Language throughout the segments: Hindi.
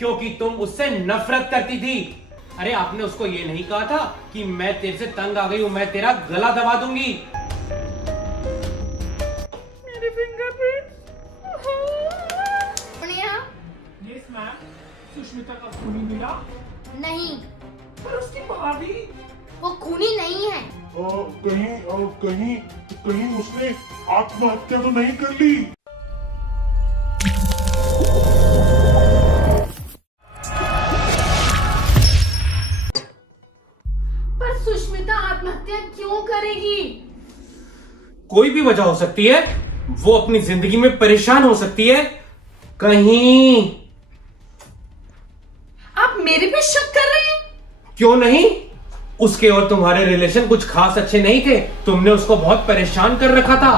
क्योंकि तुम उससे नफरत करती थी। अरे आपने उसको ये नहीं कहा था कि मैं तेरे से तंग आ गई हूं, मैं तेरा गला दबा दूंगी। मेरी फिंगरप्रिंट। यस मैम, सुष्मिता का खूनी मिला। नहीं, पर उसकी भाभी। वो खूनी नहीं है। कहीं कहीं उसने आत्महत्या तो नहीं कर ली? पर सुष्मिता आत्महत्या क्यों करेगी? कोई भी वजह हो सकती है, वो अपनी जिंदगी में परेशान हो सकती है। कहीं आप मेरे पे शक कर रहे हैं? क्यों नहीं, उसके और तुम्हारे रिलेशन कुछ खास अच्छे नहीं थे। तुमने उसको बहुत परेशान कर रखा था।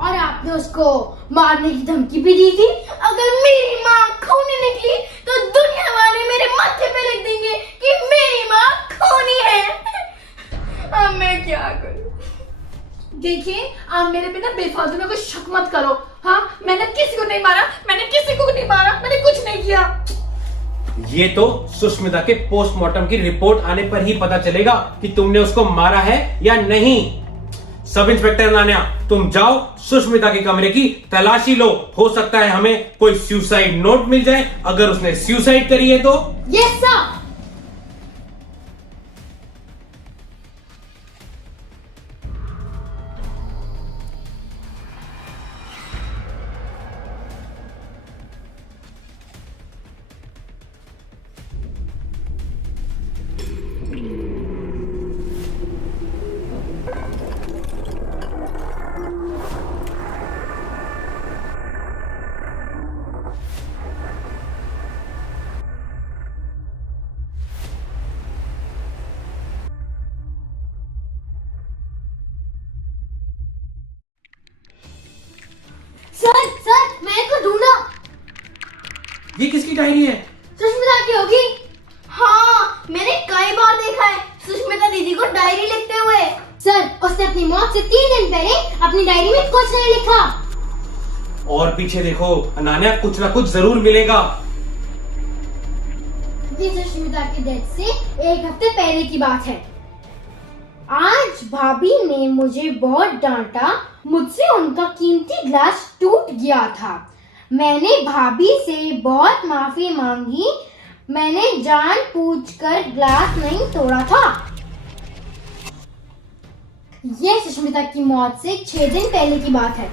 और आपने उसको मारने की धमकी भी दी थी। अगर मेरी माँ खूनी निकली तो दुनिया वाले मेरे माथे पे लिख देंगे कि मेरी माँ खूनी है। अब मैं क्या करूं? देखिए, आप मेरे पे ना बेफालतू में कोई शक मत करो। हाँ, मैंने किसी को नहीं मारा, मैंने कुछ नहीं किया। ये तो सुष्मिता के पोस्टमार्टम की रिपोर्ट आने पर ही पता चलेगा कि तुमने उसको मारा है या नहीं। सब इंस्पेक्टर अनान्या, तुम जाओ सुष्मिता के कमरे की तलाशी लो। हो सकता है हमें कोई सुसाइड नोट मिल जाए। अगर उसने सुसाइड करी है तो। Yes sir. सर, मैं इसको ढूंढा। ये किसकी डायरी है? सुष्मिता की होगी। हाँ, मैंने कई बार देखा है सुष्मिता दीदी को डायरी लिखते हुए। सर, उसने अपनी मौत से 3 दिन पहले अपनी डायरी में कुछ नहीं लिखा। और पीछे देखो अनान्या, कुछ ना कुछ जरूर मिलेगा। ये सुष्मिता की डेथ से 1 हफ्ते पहले की बात है। आज भाभी ने मुझे बहुत डांटा। मुझसे उनका कीमती ग्लास टूट गया था। मैंने भाभी से बहुत माफी मांगी। मैंने जानबूझकर ग्लास नहीं तोड़ा था। यह सुष्मिता की मौत से 6 दिन पहले की बात है।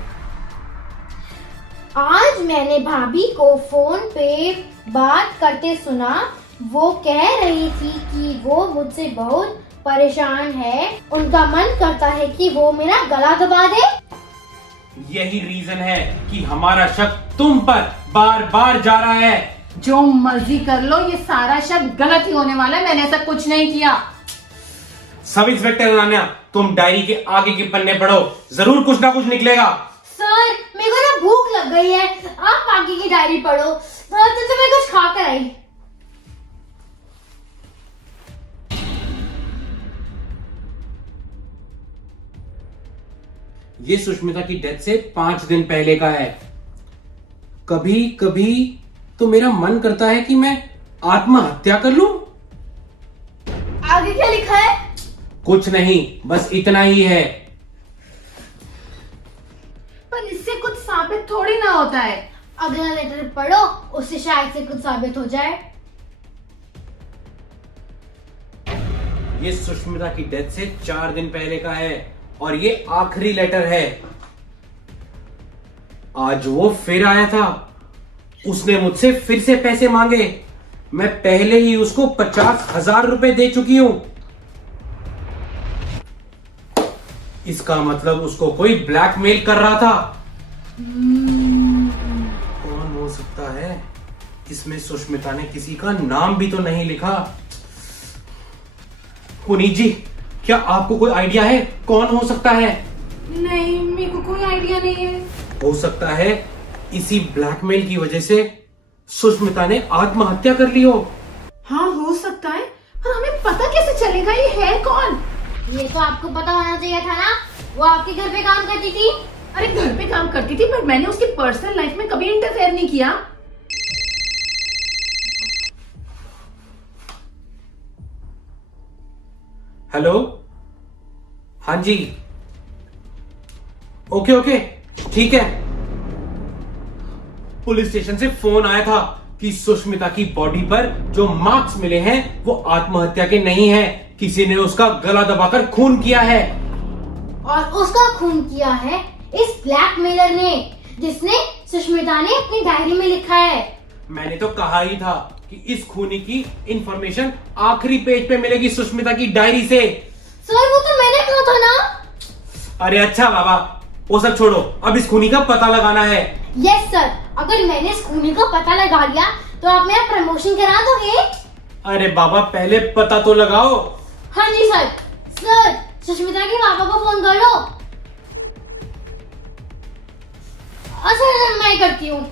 आज मैंने भाभी को फोन पे बात करते सुना। वो कह रही थी कि वो मुझसे बहुत परेशान है। उनका मन करता है कि वो मेरा गला दबा दे। यही रीजन है कि हमारा शक तुम पर बार बार जा रहा है। जो मर्जी कर लो, ये सारा शक गलत ही होने वाला है। मैंने ऐसा कुछ नहीं किया। सब इंस्पेक्टर अनान्या, तुम डायरी के आगे के पन्ने पढ़ो, जरूर कुछ ना कुछ निकलेगा। सर, मेरे को ना भूख लग गई है। आप आगे की डायरी पढ़ो। तो मैं कुछ खा कर आई। ये सुष्मिता की डेथ से 5 दिन पहले का है। कभी कभी तो मेरा मन करता है कि मैं आत्महत्या कर लूं। आगे क्या लिखा है? कुछ नहीं, बस इतना ही है। पर इससे कुछ साबित थोड़ी ना होता है। अगला लेटर पढ़ो, उससे शायद से कुछ साबित हो जाए। ये सुष्मिता की डेथ से 4 दिन पहले का है और ये आखिरी लेटर है। आज वो फिर आया था। उसने मुझसे फिर से पैसे मांगे। मैं पहले ही उसको 50,000 रुपए दे चुकी हूं। इसका मतलब उसको कोई ब्लैकमेल कर रहा था। कौन हो सकता है? इसमें सुष्मिता ने किसी का नाम भी तो नहीं लिखा। पुनीत जी, क्या आपको कोई आइडिया है कौन हो सकता है? नहीं, मेरे को कोई आइडिया नहीं है। हो सकता है इसी ब्लैकमेल की वजह से सुष्मिता ने आत्महत्या कर ली हो। हाँ, हो सकता है, पर हमें पता कैसे चलेगा ये है कौन? ये तो आपको पता होना चाहिए था ना। वो आपके घर पे काम करती थी। अरे घर पे काम करती थी, पर मैंने उसकी पर्सनल लाइफ में कभी इंटरफेयर नहीं किया। हेलो, हाँ जी, ओके ओके, ठीक है। पुलिस स्टेशन से फोन आया था कि सुष्मिता की बॉडी पर जो मार्क्स मिले हैं वो आत्महत्या के नहीं है, किसी ने उसका गला दबाकर खून किया है। और उसका खून किया है इस ब्लैकमेलर ने, जिसने सुष्मिता ने अपनी डायरी में लिखा है। मैंने तो कहा ही था कि इस खूनी की इंफॉर्मेशन आखिरी पेज पे मिलेगी सुष्मिता की डायरी से। सर वो तो मैंने कहा था ना। अरे अच्छा बाबा, वो सब छोड़ो, अब इस खूनी का पता लगाना है। यस सर, अगर मैंने इस खूनी का पता लगा लिया तो आप मेरा प्रमोशन करा दोगे? अरे बाबा, पहले पता तो लगाओ। हाँ जी सर। सर, सुष्मिता के पापा को फोन कर लो। सर मैं करती हूँ।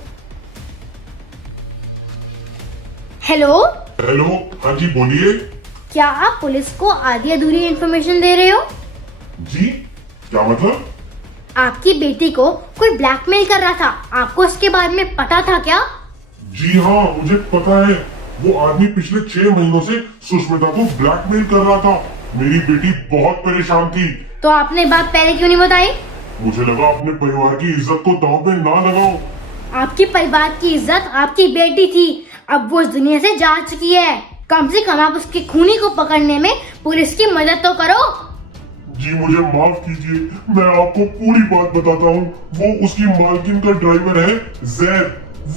हेलो, हेलो, हाँ जी बोलिए। क्या आप पुलिस को आधी अधूरी इंफॉर्मेशन दे रहे हो? जी, क्या मतलब? आपकी बेटी को कोई ब्लैकमेल कर रहा था, आपको इसके बारे में पता था क्या? जी हाँ, मुझे पता है। वो आदमी पिछले 6 महीनों से सुष्मिता को ब्लैकमेल कर रहा था। मेरी बेटी बहुत परेशान थी। तो आपने बात पहले क्यों नहीं बताई? मुझे लगा अपने परिवार की इज्जत को दांव पे ना लगाओ। आपकी परिवार की इज्जत आपकी बेटी थी, अब वो इस दुनिया से जा चुकी है। कम से कम आप उसके खूनी को पकड़ने में पुलिस की मदद तो करो। जी मुझे माफ कीजिए, मैं आपको पूरी बात बताता हूँ। वो उसकी मालकिन का ड्राइवर है जैद,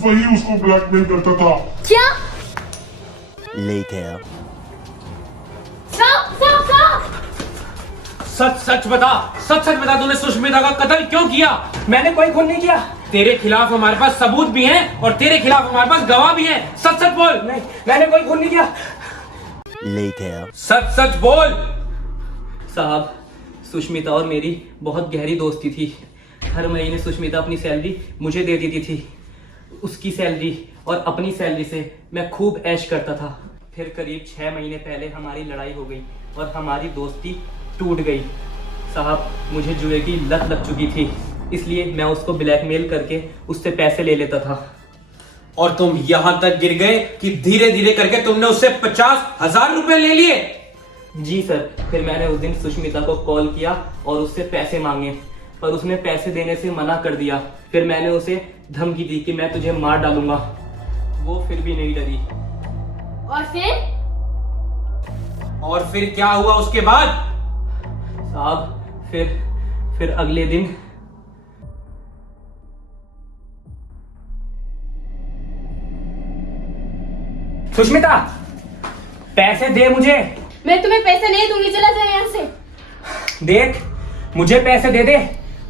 वही उसको ब्लैकमेल करता था। क्या? Later. Stop stop stop! सच सच बता, सच सच बता, तूने सुष्मिता का कत्ल क्यों किया? मैंने कोई खून नहीं किया। तेरे खिलाफ हमारे पास सबूत भी हैं और तेरे खिलाफ हमारे पास गवाह भी हैं। सच सच बोल। नहीं, मैंने कोई खून नहीं किया। Later. सच सच बोल। साहब, सुष्मिता और मेरी बहुत गहरी दोस्ती थी। हर महीने सुष्मिता अपनी सैलरी मुझे दे देती थी। उसकी सैलरी और अपनी सैलरी से मैं खूब ऐश करता था। फिर करीब 6 महीने पहले हमारी लड़ाई हो गई और हमारी दोस्ती टूट गई। साहब, मुझे जुए की लत लग चुकी थी, इसलिए मैं उसको ब्लैकमेल करके उससे पैसे ले लेता था। और तुम यहां तक गिर गए कि धीरे धीरे करके तुमने उससे 50,000 रुपए ले लिए। जी सर, फिर मैंने उस दिन सुष्मिता को कॉल किया और उससे पैसे मांगे, पर उसने पैसे देने से मना कर दिया। फिर मैंने उसे धमकी दी कि मैं तुझे मार डालूंगा। वो फिर भी नहीं डरी। और फिर क्या हुआ उसके बाद? साहब, फिर अगले दिन सुष्मिता, पैसे दे मुझे। मैं तुम्हें पैसे नहीं दूंगी, चला जाए यहाँ से। देख, मुझे पैसे दे दे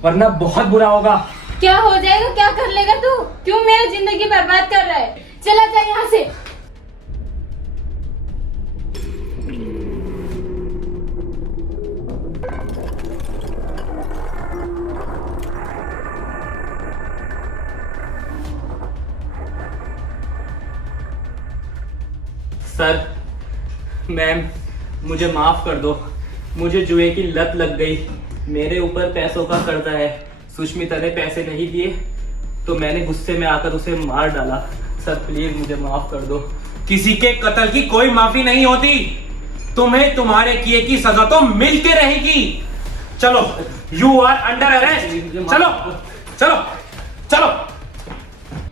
वरना बहुत बुरा होगा। क्या हो जाएगा, क्या कर लेगा तू? क्यों मेरी जिंदगी बर्बाद कर रहा है? चला जाए यहाँ से। सर, मैम, मुझे माफ कर दो। मुझे जुए की लत लग गई। मेरे ऊपर पैसों का कर्जा है। सुष्मिता ने पैसे नहीं दिए तो मैंने गुस्से में आकर उसे मार डाला। सर प्लीज मुझे माफ कर दो। किसी के कत्ल की कोई माफी नहीं होती। तुम्हें तुम्हारे किए की सजा तो मिलती रहेगी। चलो, यू आर अंडर अरेस्ट। चलो चलो चलो।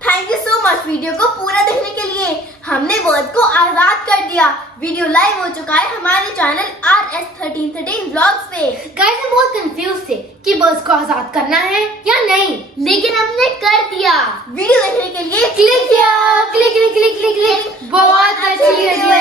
Thank you so much video को पूरा देखने के लिए। हमने बर्ड को आजाद कर दिया। वीडियो लाइव हो चुका है हमारे चैनल RS1313 व्लॉग्स पे। गाइस हम बहुत कंफ्यूज थे कि बर्ड को आजाद करना है या नहीं, लेकिन हमने कर दिया। वीडियो देखने के लिए क्लिक किया, click click click click click. बहुत अच्छी वीडियो।